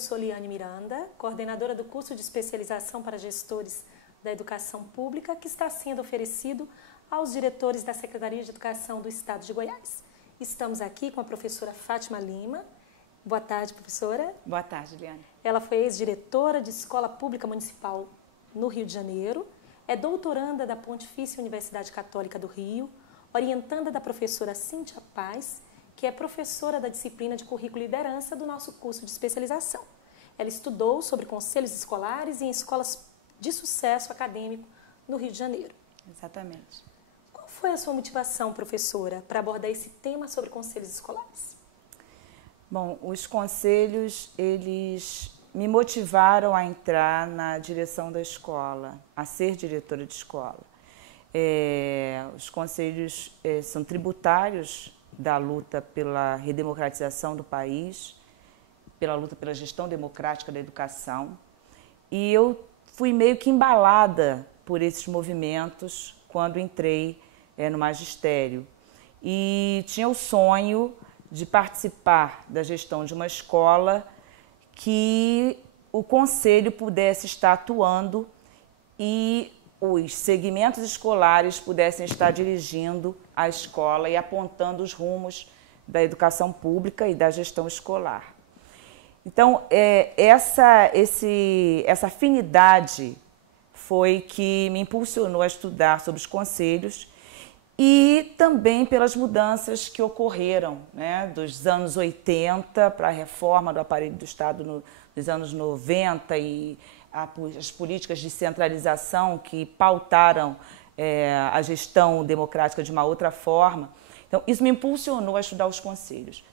sou Liane Miranda, coordenadora do curso de especialização para gestores da educação pública, que está sendo oferecido aos diretores da Secretaria de Educação do Estado de Goiás. Estamos aqui com a professora Fátima Lima. Boa tarde, professora. Boa tarde, Liane. Ela foi ex-diretora de Escola Pública Municipal no Rio de Janeiro, é doutoranda da Pontifícia Universidade Católica do Rio, orientanda da professora Cíntia Paz, que é professora da disciplina de Currículo e Liderança do nosso curso de especialização. Ela estudou sobre conselhos escolares e em escolas de sucesso acadêmico no Rio de Janeiro. Exatamente. Qual foi a sua motivação, professora, para abordar esse tema sobre conselhos escolares? Bom, os conselhos, eles me motivaram a entrar na direção da escola, a ser diretora de escola. Os conselhos são tributários da luta pela redemocratização do país, pela luta pela gestão democrática da educação. E eu fui meio que embalada por esses movimentos quando entrei no magistério. E tinha o sonho de participar da gestão de uma escola que o conselho pudesse estar atuando e os segmentos escolares pudessem estar dirigindo a escola e apontando os rumos da educação pública e da gestão escolar. Então, essa afinidade foi que me impulsionou a estudar sobre os conselhos e também pelas mudanças que ocorreram, né, dos anos 80 para a reforma do aparelho do Estado nos anos 90 e as políticas de centralização que pautaram a gestão democrática de uma outra forma. Então, isso me impulsionou a estudar os conselhos.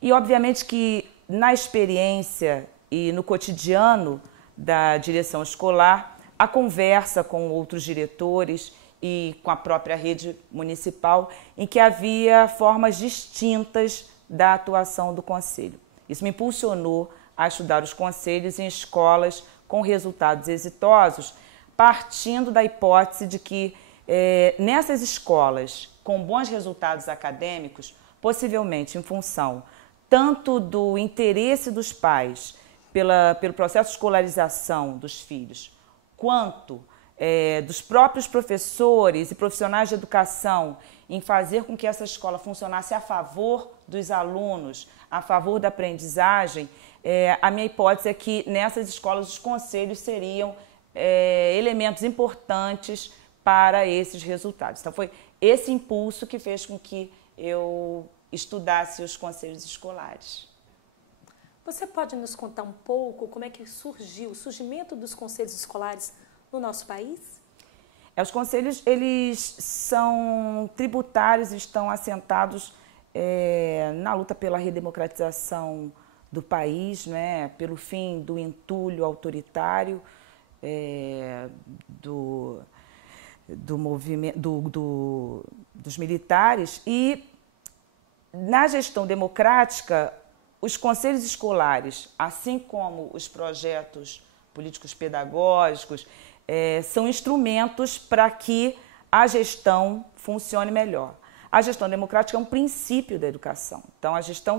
E, obviamente, que na experiência e no cotidiano da direção escolar, a conversa com outros diretores e com a própria rede municipal, em que havia formas distintas da atuação do conselho. Isso me impulsionou a estudar os conselhos em escolas com resultados exitosos, partindo da hipótese de que nessas escolas com bons resultados acadêmicos, possivelmente em função tanto do interesse dos pais pelo processo de escolarização dos filhos, quanto dos próprios professores e profissionais de educação em fazer com que essa escola funcionasse a favor dos alunos, a favor da aprendizagem, a minha hipótese é que nessas escolas os conselhos seriam elementos importantes para esses resultados. Então foi esse impulso que fez com que eu estudasse os conselhos escolares. Você pode nos contar um pouco como é que surgiu o surgimento dos conselhos escolares no nosso país? Os conselhos, eles são tributários e estão assentados na luta pela redemocratização do país, né, pelo fim do entulho autoritário, do movimento, dos militares. E na gestão democrática, os conselhos escolares, assim como os projetos políticos pedagógicos, são instrumentos para que a gestão funcione melhor. A gestão democrática é um princípio da educação. Então, a gestão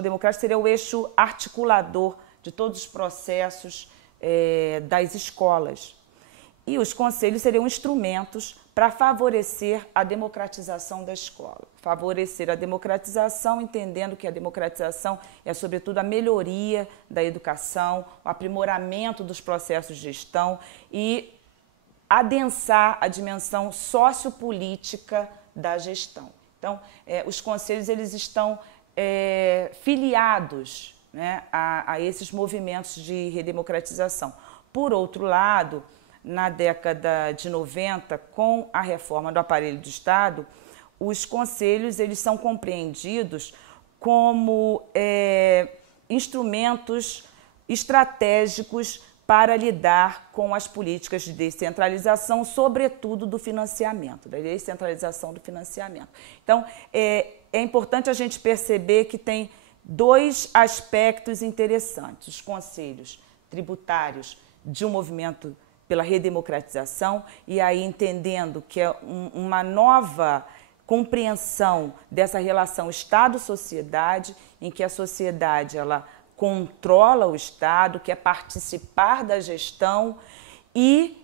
democrática seria o eixo articulador de todos os processos das escolas. E os conselhos seriam instrumentos para favorecer a democratização da escola. Favorecer a democratização, entendendo que a democratização é, sobretudo, a melhoria da educação, o aprimoramento dos processos de gestão e adensar a dimensão sociopolítica da gestão. Então, os conselhos eles estão filiados, né, a esses movimentos de redemocratização. Por outro lado, na década de 90, com a reforma do aparelho do Estado, os conselhos eles são compreendidos como instrumentos estratégicos para lidar com as políticas de descentralização, sobretudo do financiamento, da descentralização do financiamento. Então, é importante a gente perceber que tem dois aspectos interessantes: os conselhos tributários de um movimento pela redemocratização, e aí entendendo que é uma nova compreensão dessa relação Estado-sociedade, em que a sociedade ela controla o Estado, quer participar da gestão e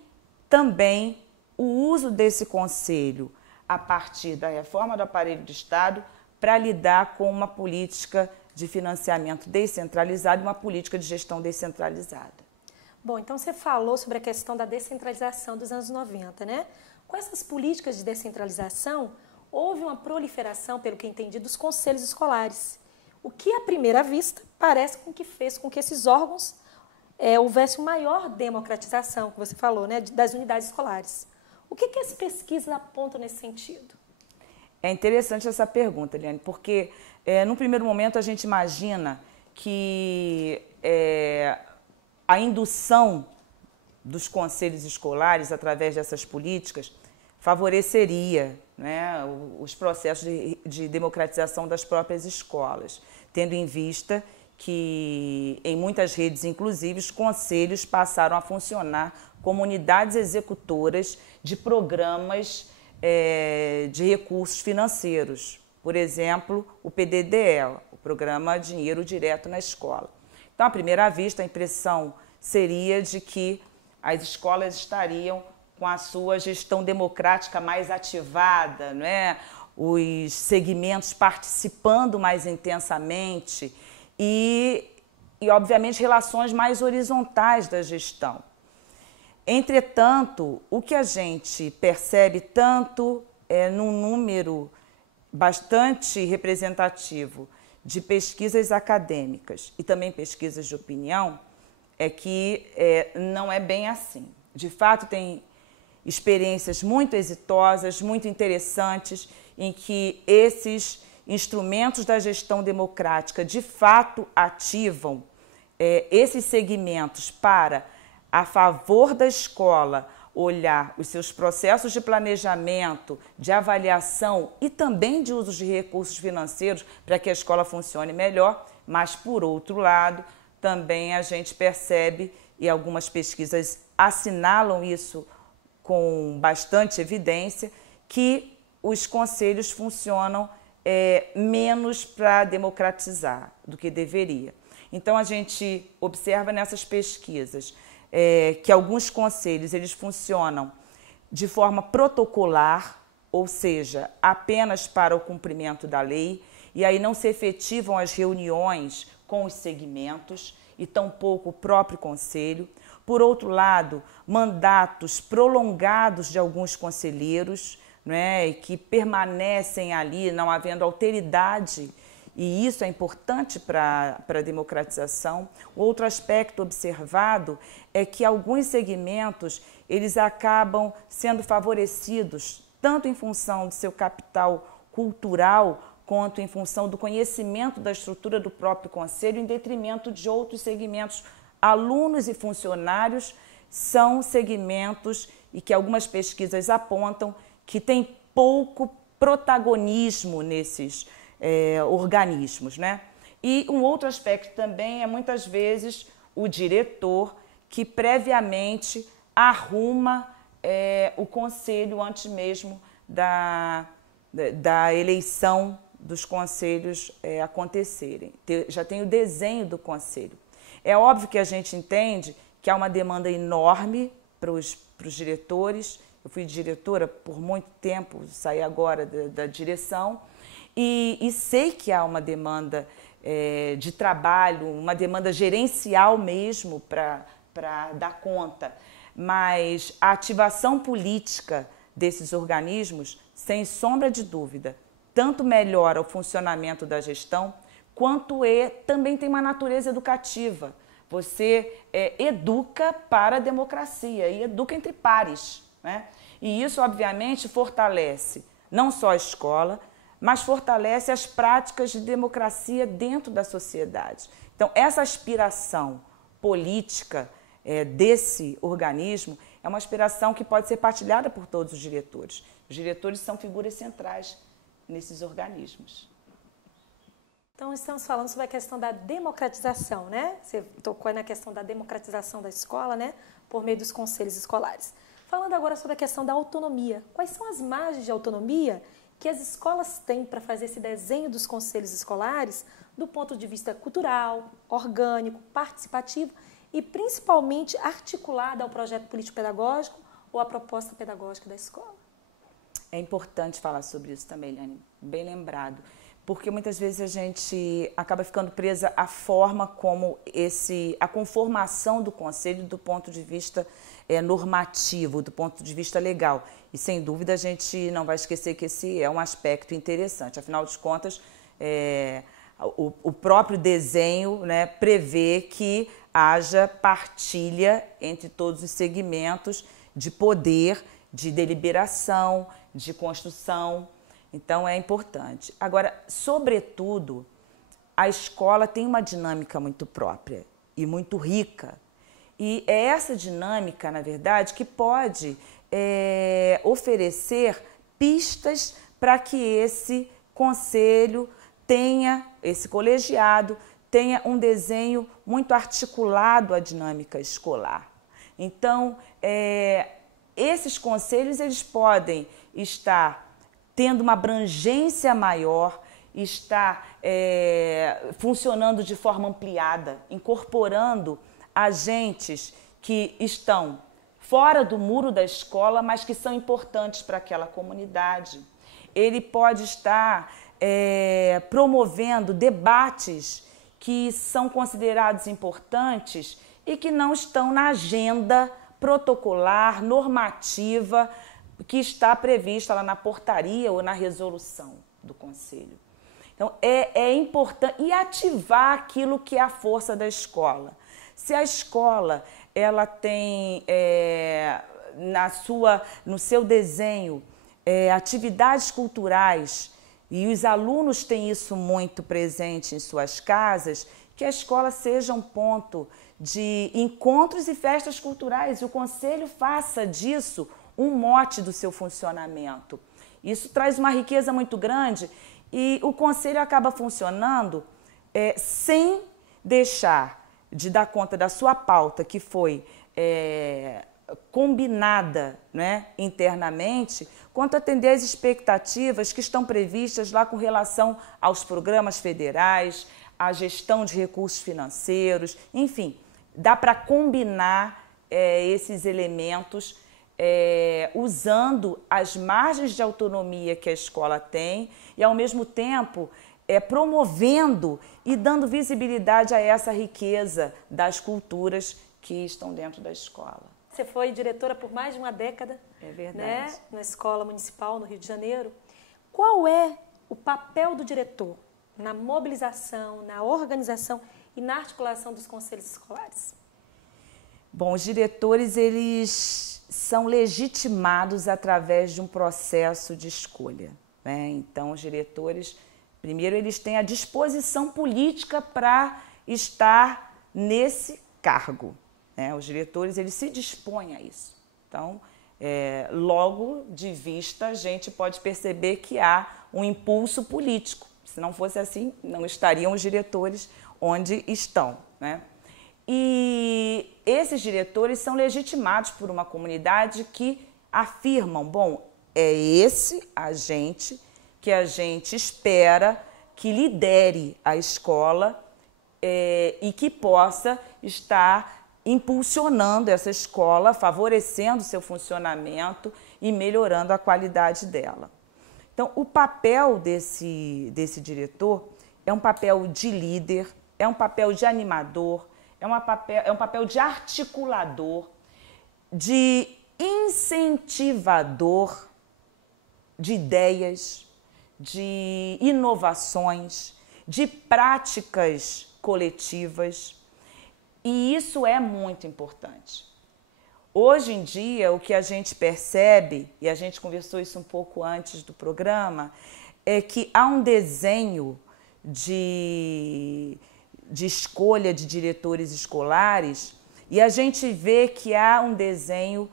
também o uso desse conselho a partir da reforma do aparelho do Estado para lidar com uma política de financiamento descentralizado e uma política de gestão descentralizada. Bom, então você falou sobre a questão da descentralização dos anos 90, né? Com essas políticas de descentralização, houve uma proliferação, pelo que entendi, dos conselhos escolares, o que, à primeira vista, parece com que fez com que esses órgãos houvesse uma maior democratização, que você falou, né, das unidades escolares. O que as pesquisas apontam nesse sentido? É interessante essa pergunta, Eliane, porque, num primeiro momento, a gente imagina que a indução dos conselhos escolares, através dessas políticas, favoreceria, né, os processos de democratização das próprias escolas, tendo em vista que, em muitas redes, inclusive, os conselhos passaram a funcionar como unidades executoras de programas de recursos financeiros. Por exemplo, o PDDE, o Programa Dinheiro Direto na Escola. Então, à primeira vista, a impressão seria de que as escolas estariam com a sua gestão democrática mais ativada, não é? Os segmentos participando mais intensamente e, obviamente, relações mais horizontais da gestão. Entretanto, o que a gente percebe tanto num número bastante representativo de pesquisas acadêmicas e também pesquisas de opinião é que não é bem assim. De fato, tem experiências muito exitosas, muito interessantes, em que esses instrumentos da gestão democrática de fato ativam esses segmentos para, a favor da escola, olhar os seus processos de planejamento, de avaliação e também de uso de recursos financeiros para que a escola funcione melhor, mas, por outro lado, também a gente percebe, e algumas pesquisas assinalam isso com bastante evidência, que os conselhos funcionam menos para democratizar do que deveria. Então, a gente observa nessas pesquisas que alguns conselhos eles funcionam de forma protocolar, ou seja, apenas para o cumprimento da lei, e aí não se efetivam as reuniões com os segmentos e tampouco o próprio conselho. Por outro lado, mandatos prolongados de alguns conselheiros, né, que permanecem ali, não havendo alteridade, e isso é importante para a democratização. Outro aspecto observado é que alguns segmentos eles acabam sendo favorecidos, tanto em função do seu capital cultural, quanto em função do conhecimento da estrutura do próprio conselho, em detrimento de outros segmentos. Alunos e funcionários são segmentos e que algumas pesquisas apontam que têm pouco protagonismo nesses organismos, né? E um outro aspecto também é, muitas vezes, o diretor que previamente arruma o conselho antes mesmo da eleição dos conselhos acontecerem. Já tem o desenho do conselho. É óbvio que a gente entende que há uma demanda enorme para os diretores. Eu fui diretora por muito tempo, saí agora da direção, e sei que há uma demanda de trabalho, uma demanda gerencial mesmo para dar conta. Mas a ativação política desses organismos, sem sombra de dúvida, tanto melhora o funcionamento da gestão, quanto também tem uma natureza educativa. Você educa para a democracia e educa entre pares, né? E isso, obviamente, fortalece não só a escola, mas fortalece as práticas de democracia dentro da sociedade. Então, essa aspiração política desse organismo é uma aspiração que pode ser partilhada por todos os diretores. Os diretores são figuras centrais nesses organismos. Então, estamos falando sobre a questão da democratização, né? Você tocou na questão da democratização da escola, né? Por meio dos conselhos escolares. Falando agora sobre a questão da autonomia. Quais são as margens de autonomia que as escolas têm para fazer esse desenho dos conselhos escolares do ponto de vista cultural, orgânico, participativo e principalmente articulado ao projeto político-pedagógico ou à proposta pedagógica da escola? É importante falar sobre isso também, Eliane, bem lembrado, porque muitas vezes a gente acaba ficando presa à forma como a conformação do conselho do ponto de vista normativo, do ponto de vista legal. E sem dúvida a gente não vai esquecer que esse é um aspecto interessante. Afinal de contas, o próprio desenho, né, prevê que haja partilha entre todos os segmentos de poder, de deliberação, de construção. Então, é importante. Agora, sobretudo, a escola tem uma dinâmica muito própria e muito rica. E é essa dinâmica, na verdade, que pode oferecer pistas para que esse conselho tenha, esse colegiado, tenha um desenho muito articulado à dinâmica escolar. Então, esses conselhos eles podem estar tendo uma abrangência maior, estar funcionando de forma ampliada, incorporando agentes que estão fora do muro da escola, mas que são importantes para aquela comunidade. Ele pode estar promovendo debates que são considerados importantes e que não estão na agenda protocolar, normativa, que está prevista lá na portaria ou na resolução do Conselho. Então, é importante e ativar aquilo que é a força da escola. Se a escola ela tem no seu desenho atividades culturais e os alunos têm isso muito presente em suas casas, que a escola seja um ponto de encontros e festas culturais e o Conselho faça disso um mote do seu funcionamento. Isso traz uma riqueza muito grande e o Conselho acaba funcionando sem deixar de dar conta da sua pauta, que foi combinada, né, internamente, quanto atender às expectativas que estão previstas lá com relação aos programas federais, à gestão de recursos financeiros, enfim, dá para combinar esses elementos usando as margens de autonomia que a escola tem e, ao mesmo tempo, promovendo e dando visibilidade a essa riqueza das culturas que estão dentro da escola. Você foi diretora por mais de uma década, é verdade, né, na Escola Municipal no Rio de Janeiro. Qual é o papel do diretor na mobilização, na organização e na articulação dos conselhos escolares? Bom, os diretores eles são legitimados através de um processo de escolha, né? Então, os diretores, primeiro, eles têm a disposição política para estar nesse cargo, né? Os diretores eles se dispõem a isso. Então, logo de vista, a gente pode perceber que há um impulso político. Se não fosse assim, não estariam os diretores onde estão, né? E esses diretores são legitimados por uma comunidade que afirmam, bom, é esse agente que a gente espera que lidere a escola e que possa estar impulsionando essa escola, favorecendo seu funcionamento e melhorando a qualidade dela. Então, o papel desse diretor é um papel de líder, é um papel de animador, é um papel de articulador, de incentivador de ideias, de inovações, de práticas coletivas. E isso é muito importante. Hoje em dia, o que a gente percebe, e a gente conversou isso um pouco antes do programa, é que há um desenho de escolha de diretores escolares e a gente vê que há um desenho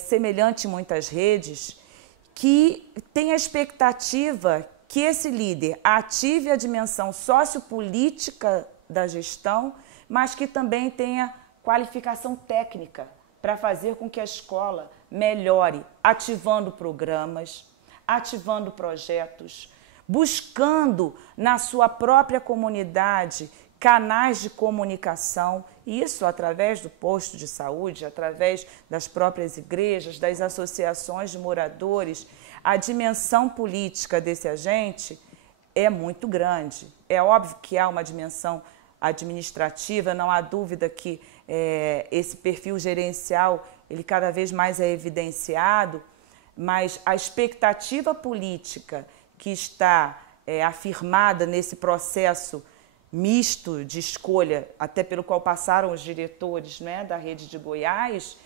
semelhante em muitas redes que tem a expectativa que esse líder ative a dimensão sociopolítica da gestão, mas que também tenha qualificação técnica para fazer com que a escola melhore, ativando programas, ativando projetos, buscando na sua própria comunidade canais de comunicação, isso através do posto de saúde, através das próprias igrejas, das associações de moradores. A dimensão política desse agente é muito grande. É óbvio que há uma dimensão administrativa, não há dúvida que esse perfil gerencial ele cada vez mais é evidenciado, mas a expectativa política que está afirmada nesse processo misto de escolha, até pelo qual passaram os diretores, né, da rede de Goiás,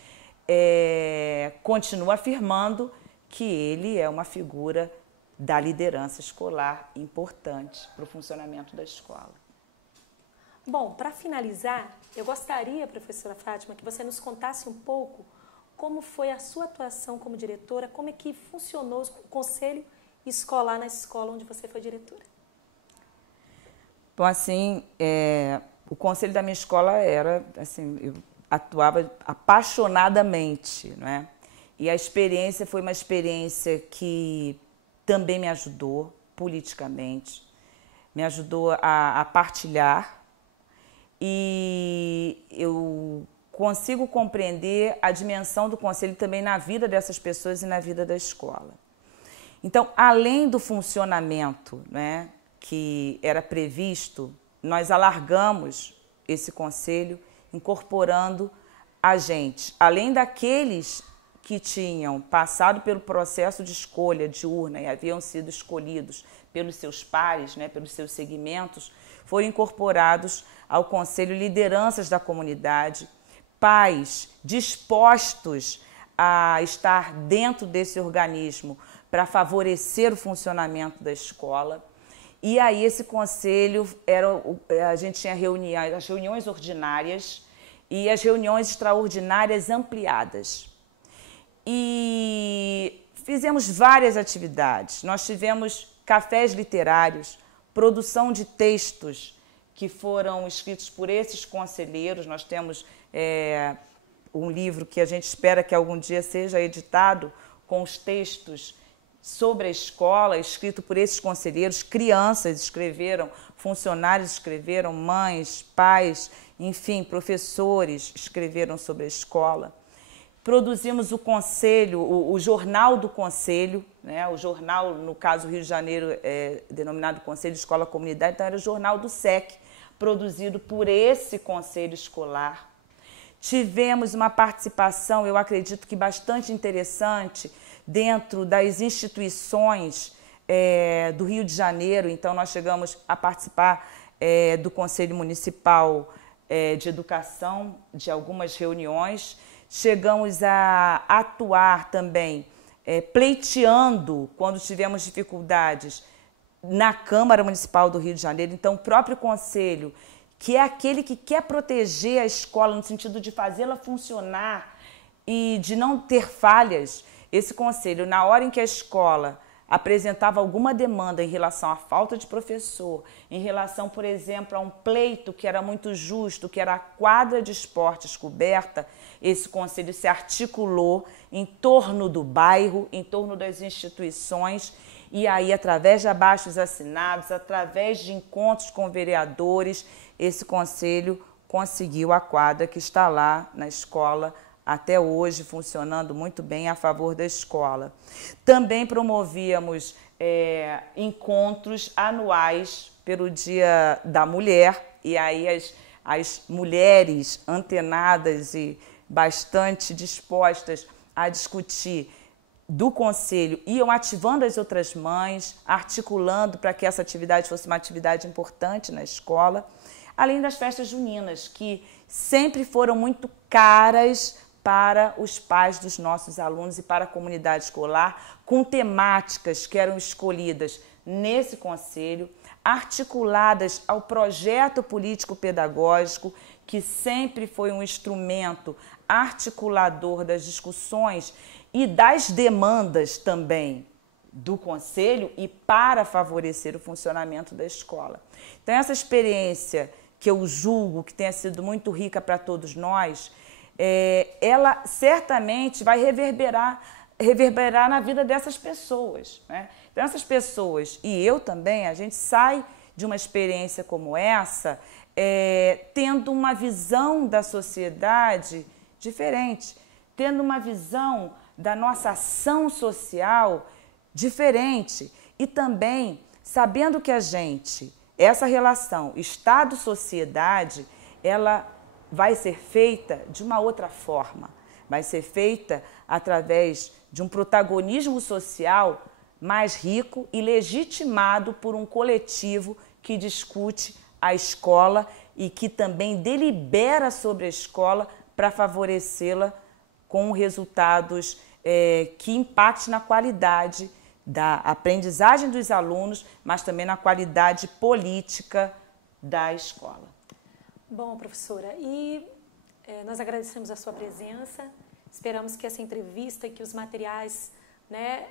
continua afirmando que ele é uma figura da liderança escolar importante para o funcionamento da escola. Bom, para finalizar, eu gostaria, professora Fátima, que você nos contasse um pouco como foi a sua atuação como diretora, como é que funcionou o conselho escolar na escola onde você foi diretora. Bom, assim, o conselho da minha escola era, assim, eu atuava apaixonadamente, né? E a experiência foi uma experiência que também me ajudou politicamente, me ajudou a partilhar, e eu consigo compreender a dimensão do conselho também na vida dessas pessoas e na vida da escola. Então, além do funcionamento, né, que era previsto, nós alargamos esse conselho, incorporando agentes, além daqueles que tinham passado pelo processo de escolha de urna e haviam sido escolhidos pelos seus pares, né, pelos seus segmentos, foram incorporados ao conselho lideranças da comunidade, pais dispostos a estar dentro desse organismo para favorecer o funcionamento da escola. E aí esse conselho, a gente tinha as reuniões ordinárias e as reuniões extraordinárias ampliadas. E fizemos várias atividades. Nós tivemos cafés literários, produção de textos que foram escritos por esses conselheiros. Nós temos um livro que a gente espera que algum dia seja editado com os textos sobre a escola, escrito por esses conselheiros. Crianças escreveram, funcionários escreveram, mães, pais, enfim, professores escreveram sobre a escola. Produzimos o conselho, o jornal do conselho, né? O jornal, no caso Rio de Janeiro, é denominado Conselho de Escola Comunidade, então era o jornal do SEC, produzido por esse conselho escolar. Tivemos uma participação, eu acredito que bastante interessante, dentro das instituições do Rio de Janeiro. Então, nós chegamos a participar do Conselho Municipal de Educação, de algumas reuniões. Chegamos a atuar também, pleiteando, quando tivemos dificuldades, na Câmara Municipal do Rio de Janeiro. Então, o próprio Conselho, que é aquele que quer proteger a escola no sentido de fazê-la funcionar e de não ter falhas, esse conselho, na hora em que a escola apresentava alguma demanda em relação à falta de professor, em relação, por exemplo, a um pleito que era muito justo, que era a quadra de esportes coberta, esse conselho se articulou em torno do bairro, em torno das instituições, e aí, através de abaixos-assinados, através de encontros com vereadores, esse conselho conseguiu a quadra que está lá na escola até hoje, funcionando muito bem a favor da escola. Também promovíamos encontros anuais pelo Dia da Mulher, e aí as mulheres antenadas e bastante dispostas a discutir do conselho iam ativando as outras mães, articulando para que essa atividade fosse uma atividade importante na escola, além das festas juninas, que sempre foram muito caras para os pais dos nossos alunos e para a comunidade escolar, com temáticas que eram escolhidas nesse conselho, articuladas ao projeto político-pedagógico, que sempre foi um instrumento articulador das discussões e das demandas também do conselho e para favorecer o funcionamento da escola. Então, essa experiência que eu julgo que tenha sido muito rica para todos nós, ela certamente vai reverberar reverberar na vida dessas pessoas, né? Então, essas pessoas, e eu também, a gente sai de uma experiência como essa tendo uma visão da sociedade diferente, tendo uma visão da nossa ação social diferente e também sabendo que essa relação Estado-sociedade, ela vai ser feita de uma outra forma, vai ser feita através de um protagonismo social mais rico e legitimado por um coletivo que discute a escola e que também delibera sobre a escola para favorecê-la com resultados que impactem na qualidade da aprendizagem dos alunos, mas também na qualidade política da escola. Bom, professora, e nós agradecemos a sua presença, esperamos que essa entrevista e que os materiais, né,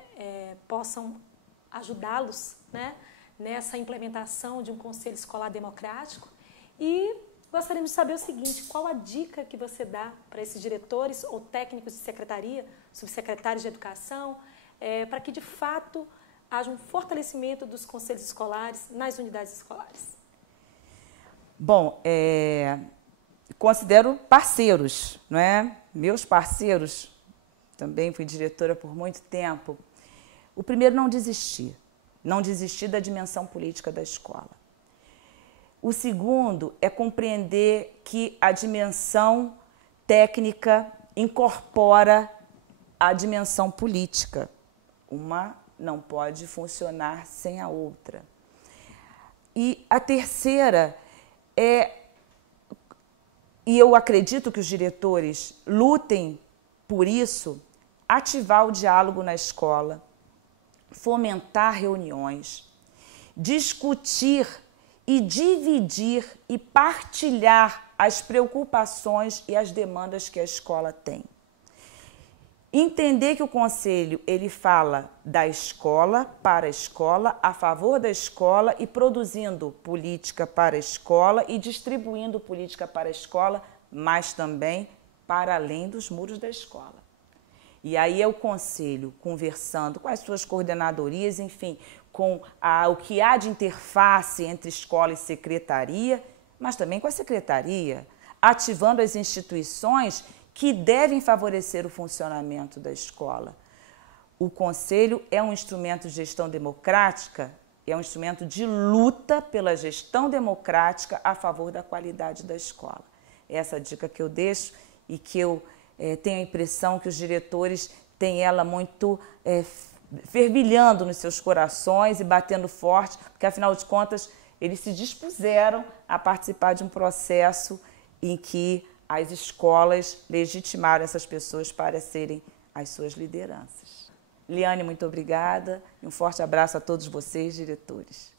possam ajudá-los, né, nessa implementação de um conselho escolar democrático. E gostaríamos de saber o seguinte: qual a dica que você dá para esses diretores ou técnicos de secretaria, subsecretários de educação, para que de fato haja um fortalecimento dos conselhos escolares nas unidades escolares? Bom, considero parceiros, não é? Meus parceiros, também fui diretora por muito tempo. O primeiro, não desistir da dimensão política da escola. O segundo é compreender que a dimensão técnica incorpora a dimensão política. Uma não pode funcionar sem a outra. E a terceira e eu acredito que os diretores lutem por isso, ativar o diálogo na escola, fomentar reuniões, discutir e dividir e partilhar as preocupações e as demandas que a escola tem. Entender que o conselho, ele fala da escola, para a escola, a favor da escola e produzindo política para a escola e distribuindo política para a escola, mas também para além dos muros da escola. E aí é o conselho conversando com as suas coordenadorias, enfim, com o que há de interface entre escola e secretaria, mas também com a secretaria, ativando as instituições que devem favorecer o funcionamento da escola. O conselho é um instrumento de gestão democrática, é um instrumento de luta pela gestão democrática a favor da qualidade da escola. Essa é a dica que eu deixo e que eu tenho a impressão que os diretores têm ela muito fervilhando nos seus corações e batendo forte, porque, afinal de contas, eles se dispuseram a participar de um processo em que as escolas legitimaram essas pessoas para serem as suas lideranças. Liane, muito obrigada e um forte abraço a todos vocês, diretores.